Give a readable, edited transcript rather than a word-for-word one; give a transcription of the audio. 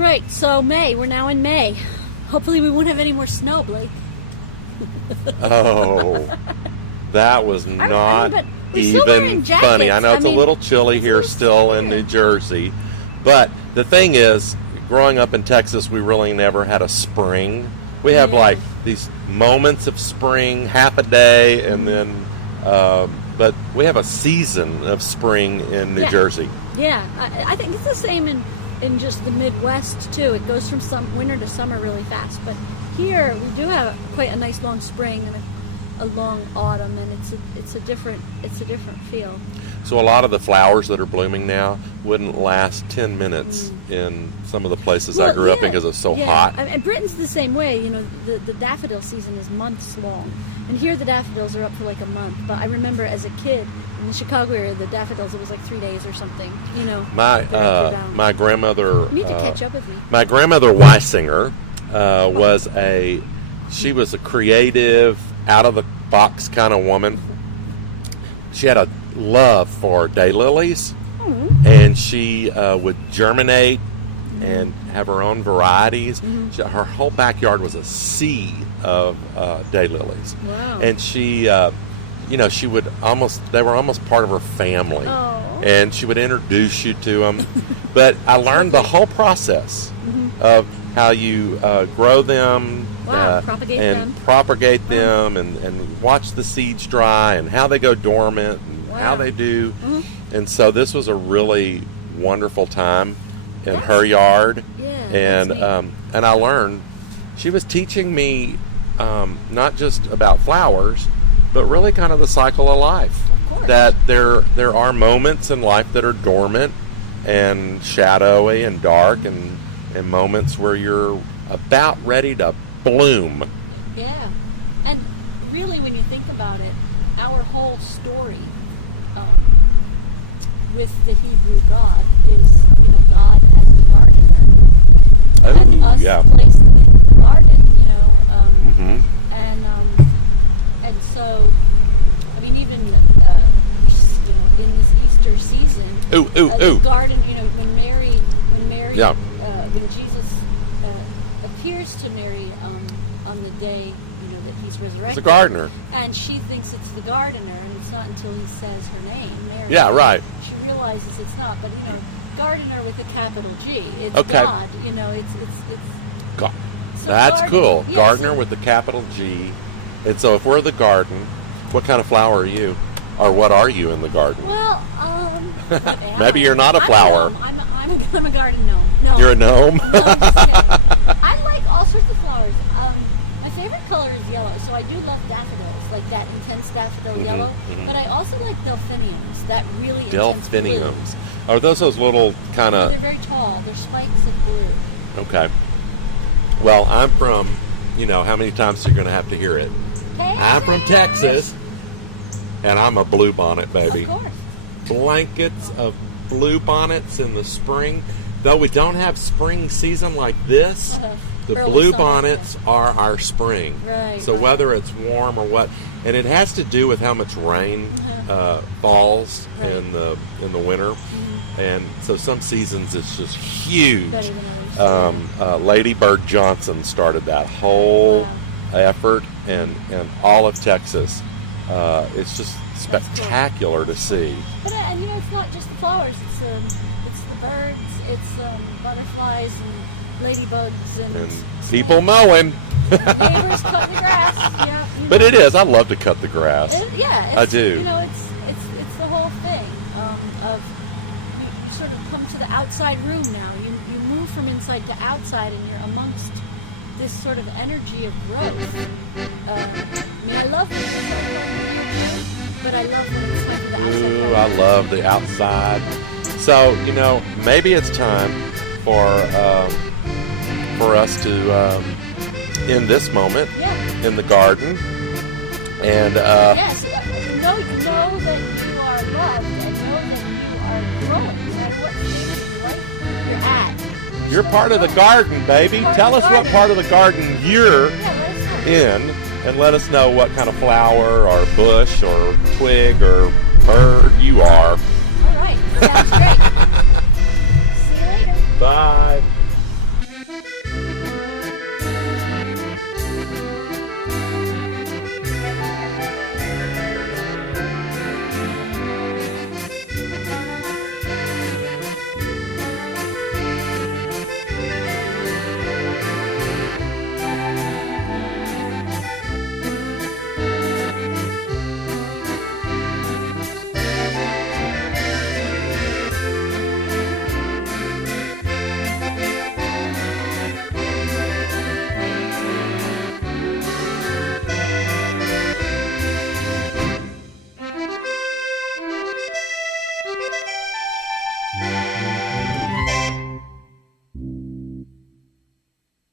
Right, so May. We're now in May. Hopefully we won't have any more snow, Blake. Oh, that was not but we're still wearing even jackets. funny. I know it's a little chilly here still in New Jersey. But the thing is, growing up in Texas, we really never had a spring. We have like these moments of spring, half a day, and then, but we have a season of spring in New Jersey. Yeah, I think it's the same in just the Midwest too. It goes from winter to summer really fast. But here we do have quite a nice long spring and a long autumn, and it's a different feel. So a lot of the flowers that are blooming now wouldn't last 10 minutes in some of the places I grew up in because it's so hot. And Britain's the same way. You know, the daffodil season is months long, and here the daffodils are up for like a month. But I remember as a kid in the Chicago area, the daffodils, it was like 3 days or something. You know, my grandmother. You need to catch up with me. My grandmother Weisinger she was a creative, out of the box kind of woman. She had a love for daylilies, and she would germinate and have her own varieties. Her whole backyard was a sea of daylilies. Wow. And she, she would they were almost part of her family. Oh. And she would introduce you to them. But I learned the whole process of how you grow them, propagate them, and watch the seeds dry, and how they go dormant, and how they do. And so this was a really wonderful time in her yard. And I learned, she was teaching me not just about flowers, but really kind of the cycle of life. That there are moments in life that are dormant and shadowy and dark, and moments where you're about ready to bloom. Yeah, and really, when you think about it, our whole story with the Hebrew God is, God as the gardener, and us placed in the garden. And so, I mean, even in this Easter season, the garden. When Jesus appears to Mary on the day that he's resurrected, it's a gardener, and she thinks it's the gardener, and it's not until he says her name, Mary. Yeah, right. She realizes it's not, but gardener with a capital G. It's God. It's God. So That's cool. Yes. Gardener with a capital G. And so, if we're the garden, what kind of flower are you, or what are you in the garden? Well, maybe you're not a flower. I'm a garden gnome. No. You're a gnome? No, I'm just kidding. I like all sorts of flowers. My favorite color is yellow, so I do love daffodils, like that intense daffodil yellow. But I also like delphiniums, that really intense blue. Delphiniums. Are those little kind of... They're very tall. They're spikes of blue. Okay. Well, I'm from, how many times are you going to have to hear it? I'm from Texas, and I'm a bluebonnet baby. Of course. Blankets of bluebonnets in the spring. Though we don't have spring season like this, the bluebonnets are our spring. Right. So whether it's warm or what, and it has to do with how much rain falls in the winter, and so some seasons it's just huge. Lady Bird Johnson started that whole effort, and all of Texas. It's just spectacular to see. But it's not just the flowers. It's the birds. It's butterflies and ladybugs and people mowing. Neighbors cutting the grass. Yeah. But it is. I love to cut the grass. I do. It's the whole thing of you sort of come to the outside room now. You move from inside to outside, and you're amongst this sort of energy of growth. I love the inside, but I love when it's like the outside. Ooh, I love the outside. So, maybe it's time for us to end this moment in the garden. And yes, know that you are loved, and know that you are growing, no matter what stage of life you're at. You're part of the garden, baby. Tell us what part of the garden you're in, and let us know what kind of flower or bush or twig or bird you are. All right, sounds great. See you later. Bye.